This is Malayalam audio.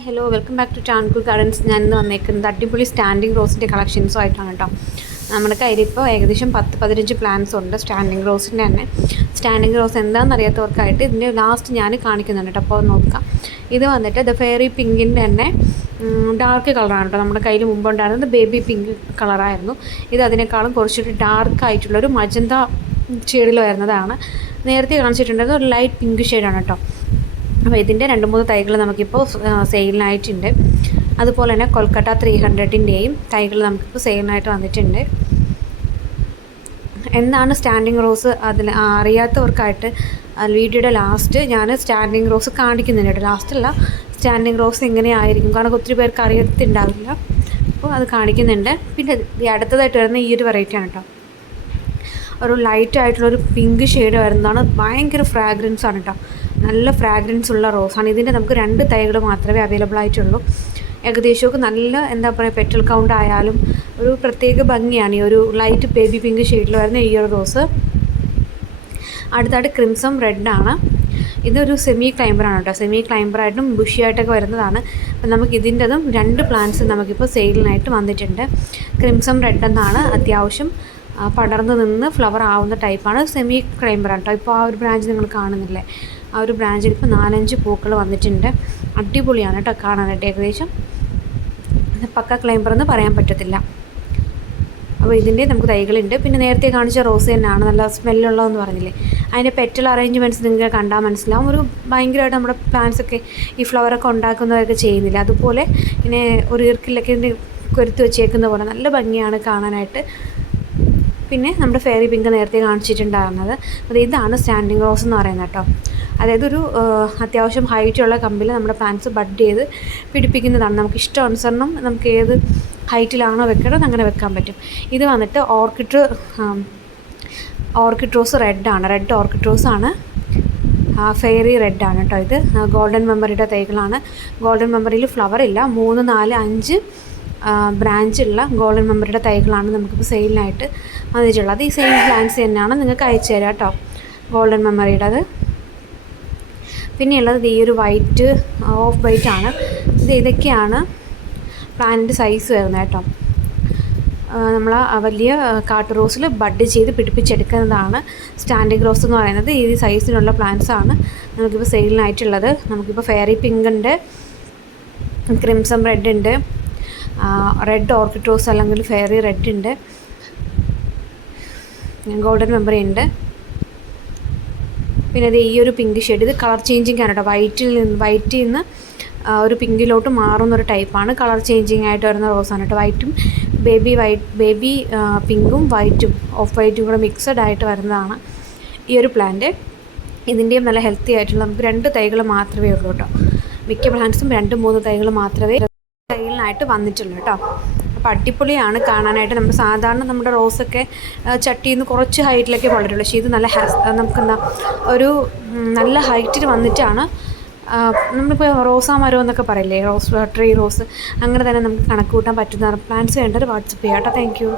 Hi hello welcome back to ടാൻകു ഗാർഡൻസ്. ഞാനിന്ന് വന്നേക്കുന്നത് അടിപൊളി സ്റ്റാൻഡിങ് റോസിൻ്റെ കളക്ഷൻസും ആയിട്ടാണ് കേട്ടോ. നമ്മുടെ കയ്യിലിപ്പോൾ ഏകദേശം 10-15 പ്ലാന്റ്സ് ഉണ്ട് സ്റ്റാൻഡിങ് റോസിൻ്റെ തന്നെ. സ്റ്റാൻഡിങ് റോസ് എന്താണെന്ന് അറിയാത്തവർക്കായിട്ട് ഇതിൻ്റെ ലാസ്റ്റ് ഞാൻ കാണിക്കുന്നുണ്ട് കേട്ടോ. അപ്പോൾ നോക്കാം. ഇത് വന്നിട്ട് ദ ഫെയറി പിങ്കിൻ്റെ തന്നെ ഡാർക്ക് കളറാണ് കേട്ടോ. നമ്മുടെ കയ്യിൽ മുമ്പുണ്ടായിരുന്നത് ബേബി പിങ്ക് കളറായിരുന്നു. ഇത് അതിനേക്കാളും കുറച്ചുകൂടി ഡാർക്ക് ആയിട്ടുള്ളൊരു മജന്ത ഷെയ്ഡിൽ വരുന്നതാണ്. നേരത്തെ കാണിച്ചിട്ടുണ്ടായിരുന്നത് ഒരു ലൈറ്റ് പിങ്ക് ഷെയ്ഡാണ് കേട്ടോ. അപ്പോൾ ഇതിൻ്റെ 2-3 തൈകൾ നമുക്കിപ്പോൾ സെയിലിനായിട്ടുണ്ട്. അതുപോലെ തന്നെ കൊൽക്കട്ട 300ൻ്റെയും തൈകൾ നമുക്കിപ്പോൾ സെയിലിനായിട്ട് വന്നിട്ടുണ്ട്. എന്താണ് സ്റ്റാൻഡിങ് റോസ് അതിൽ അറിയാത്തവർക്കായിട്ട് വീഡിയോയുടെ ലാസ്റ്റ് ഞാൻ സ്റ്റാൻഡിങ് റോസ് കാണിക്കുന്നുണ്ട്. ലാസ്റ്റല്ല, സ്റ്റാൻഡിങ് റോസ് എങ്ങനെയായിരിക്കും, കാരണം ഒത്തിരി പേർക്ക് അറിയത്തുണ്ടാവില്ല. അപ്പോൾ അത് കാണിക്കുന്നുണ്ട്. പിന്നെ അടുത്തതായിട്ട് വരുന്ന ഈ ഒരു വെറൈറ്റിയാണ് കേട്ടോ. ഒരു ലൈറ്റായിട്ടുള്ളൊരു പിങ്ക് ഷെയ്ഡ് വരുന്നതാണ്. ഭയങ്കര ഫ്രാഗ്രൻസ് ആണ് കേട്ടോ. നല്ല ഫ്രാഗ്രൻസ് ഉള്ള റോസാണ്. ഇതിൻ്റെ നമുക്ക് 2 തൈകൾ മാത്രമേ അവൈലബിൾ ആയിട്ടുള്ളൂ. ഏകദേശമൊക്കെ നല്ല എന്താ പറയുക, പെറ്റൽ കൗണ്ട് ആയാലും ഒരു പ്രത്യേക ഭംഗിയാണ് ഈ ഒരു ലൈറ്റ് ബേബി പിങ്ക് ഷെയ്ഡിൽ വരുന്ന ഈ ഒരു റോസ്. അടുത്തായിട്ട് ക്രിംസം റെഡാണ്. ഇതൊരു സെമി ക്ലൈംബറാണ് കേട്ടോ. സെമി ക്ലൈംബറായിട്ടും ബുഷിയായിട്ടൊക്കെ വരുന്നതാണ്. അപ്പം നമുക്ക് ഇതിൻ്റെതും 2 പ്ലാന്റ്സ് നമുക്കിപ്പോൾ സെയിലിനായിട്ട് വന്നിട്ടുണ്ട്. ക്രിംസം റെഡ് എന്നാണ്. അത്യാവശ്യം പടർന്ന് നിന്ന് ഫ്ലവർ ആവുന്ന ടൈപ്പാണ്. സെമി ക്ലൈംബറാണ് കേട്ടോ. ഇപ്പോൾ ആ ഒരു ബ്രാഞ്ച് നിങ്ങൾ കാണുന്നില്ലേ, ആ ഒരു ബ്രാഞ്ചിൽ ഇപ്പോൾ 4-5 പൂക്കൾ വന്നിട്ടുണ്ട്. അടിപൊളിയാണ് കേട്ടോ കാണാനായിട്ട്. ഏകദേശം പക്ക ക്ലൈംബർ എന്ന് പറയാൻ പറ്റത്തില്ല. അപ്പോൾ ഇതിൻ്റെ നമുക്ക് തൈകളുണ്ട്. പിന്നെ നേരത്തെ കാണിച്ച റോസ് തന്നെയാണ്, നല്ല സ്മെല്ലുള്ളതെന്ന് പറഞ്ഞില്ലേ. അതിൻ്റെ പെറ്റൽ അറേഞ്ച്മെൻറ്റ്സ് നിങ്ങൾക്ക് കണ്ടാൽ മനസ്സിലാവും. ഒരു ഭയങ്കരമായിട്ട് നമ്മുടെ പ്ലാന്റ്സൊക്കെ ഈ ഫ്ലവറൊക്കെ ഉണ്ടാക്കുന്നതൊക്കെ ചെയ്യുന്നില്ല, അതുപോലെ ഇങ്ങനെ ഒരു ഈർക്കിലൊക്കെ ഇതിൻ്റെ കൊരുത്ത് വെച്ചേക്കുന്ന പോലെ നല്ല ഭംഗിയാണ് കാണാനായിട്ട്. പിന്നെ നമ്മുടെ ഫെയറി പിങ്ക് നേരത്തെ കാണിച്ചിട്ടുണ്ടായിരുന്നത്. അത് ഇതാണ് സ്റ്റാൻഡിങ് റോസ് എന്ന് പറയുന്നത് കേട്ടോ. അതായത് ഒരു അത്യാവശ്യം ഹൈറ്റുള്ള കമ്പിൽ നമ്മുടെ പ്ലാന്റ്സ് ബഡ് ചെയ്ത് പിടിപ്പിക്കുന്നതാണ്. നമുക്ക് ഇഷ്ടാനുസരണം നമുക്ക് ഏത് ഹൈറ്റിലാണോ വെക്കേണ്ടത് അങ്ങനെ വെക്കാൻ പറ്റും. ഇത് വന്നിട്ട് ഓർക്കിഡ് റോസ് റെഡാണ്. റെഡ് ഓർക്കിഡ് റോസാണ്. ഫെയറി റെഡാണ് കേട്ടോ. ഇത് ഗോൾഡൻ മെമ്മറിയുടെ തൈകളാണ്. ഗോൾഡൻ മെമ്മറിയിൽ ഫ്ലവർ ഇല്ല. 3, 4, 5 ബ്രാഞ്ചുള്ള ഗോൾഡൻ മെമ്മറിയുടെ തൈകളാണ് നമുക്കിപ്പോൾ സെയിലിനായിട്ട് വന്നിട്ടുള്ളത്. ഈ സെയിം പ്ലാന്റ്സ് തന്നെയാണ് നിങ്ങൾക്ക് അയച്ചു തരാം കേട്ടോ, ഗോൾഡൻ മെമ്മറിയുടെ. അത് പിന്നെയുള്ളത് ഈ ഒരു വൈറ്റ് ഓഫ് വൈറ്റ് ആണ്. ഇതൊക്കെയാണ് പ്ലാന്റ് സൈസ് വരുന്നത് കേട്ടോ. നമ്മൾ വലിയ കാട്ട് റോസിൽ ബഡ് ചെയ്ത് പിടിപ്പിച്ചെടുക്കുന്നതാണ് സ്റ്റാൻഡിങ് റോസ് എന്ന് പറയുന്നത്. ഈ സൈസിലുള്ള പ്ലാന്റ്സ് ആണ് നമുക്കിപ്പോൾ സെയിലിനായിട്ടുള്ളത്. നമുക്കിപ്പോൾ ഫെയറി പിങ്ക് ഉണ്ട്, ക്രിംസം റെഡ് ഉണ്ട്, റെഡ് ഓർക്കിഡ് റോസ് അല്ലെങ്കിൽ ഫെയറി റെഡ് ഉണ്ട്, ഗോൾഡൻ മെമ്മറി ഉണ്ട്. പിന്നെ അത് ഈ ഒരു പിങ്ക് ഷെയ്ഡ്, ഇത് കളർ ചേഞ്ചിങ് ആണ് കേട്ടോ. വൈറ്റിൽ നിന്ന് ഒരു പിങ്കിലോട്ട് മാറുന്നൊരു ടൈപ്പാണ്. കളർ ചേഞ്ചിങ് ആയിട്ട് വരുന്ന റോസാണ് കേട്ടോ. വൈറ്റും ബേബി പിങ്കും വൈറ്റും ഓഫ് വൈറ്റും കൂടെ മിക്സഡ് ആയിട്ട് വരുന്നതാണ് ഈ ഒരു പ്ലാന്റ്. ഇതിൻ്റെയും നല്ല ഹെൽത്തി ആയിട്ടുള്ള നമുക്ക് 2 തൈകൾ മാത്രമേ ഉള്ളൂ കേട്ടോ. മിക്ക പ്ലാന്റ്സും 2-3 തൈകൾ മാത്രമേ സെയിലിനായിട്ട് വന്നിട്ടുള്ളൂ കേട്ടോ. അപ്പോൾ അടിപൊളിയാണ് കാണാനായിട്ട്. നമ്മൾ സാധാരണ നമ്മുടെ റോസൊക്കെ ചട്ടിയിൽ നിന്ന് കുറച്ച് ഹൈറ്റിലൊക്കെ വളരുള്ളൂ. പക്ഷേ ഇത് നല്ല നമുക്കെന്താ ഒരു നല്ല ഹൈറ്റിൽ വന്നിട്ടാണ്. നമ്മളിപ്പോൾ റോസാ മരം എന്നൊക്കെ പറയില്ലേ, ട്രീ റോസ്, അങ്ങനെ തന്നെ നമുക്ക് കണക്ക് കൂട്ടാൻ പറ്റുന്ന പ്ലാന്റ്സ് വേണ്ടത് വാട്സപ്പ് ചെയ്യാം കേട്ടോ. Thank you.